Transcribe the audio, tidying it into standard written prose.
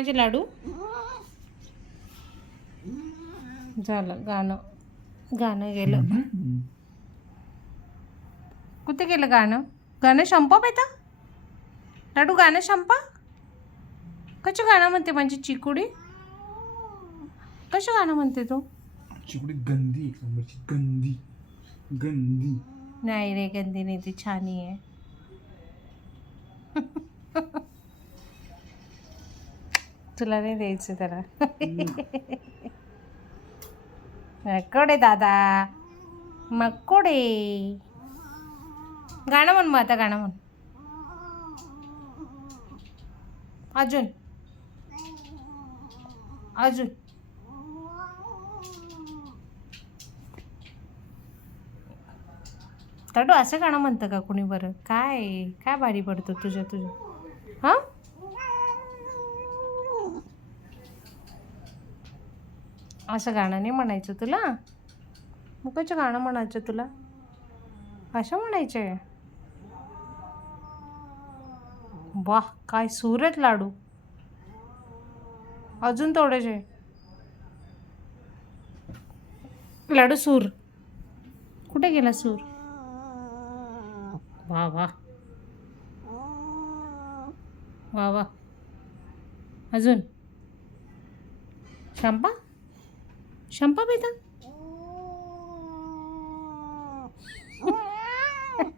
माझे लाडू. झालं गाणं. गाणं गेलं. कुठे गेलं गाणं? गाणं संपा बेटा. लाडू गाणं संपा. कशा गाणं म्हणते माझी चिकुडी? कशा गाणं म्हणते तू? चिकुडी गंदी, एक नंबरची गंदी गंदी. नाही रे, गंदी नाही, ती छानी आहे. तुला नाही द्यायचं त्याला. मकोडे दादा, मकोडे. गाणं म्हण मग आता, गाणं म्हण अजून अजून. लाडू असं गाणं म्हणतं का कुणी? बरं काय काय भारी पडतं तुझं. हां, असं गाणं नाही म्हणायचं तुला. मग कसं गाणं म्हणायचं तुला? असं म्हणायचं. वाह, काय सूर आहेत लाडू. अजून थोडेसे लाडू. सूर कुठे गेला सूर? वा वा वा वा. अजून शंपा. शंपा बेटा.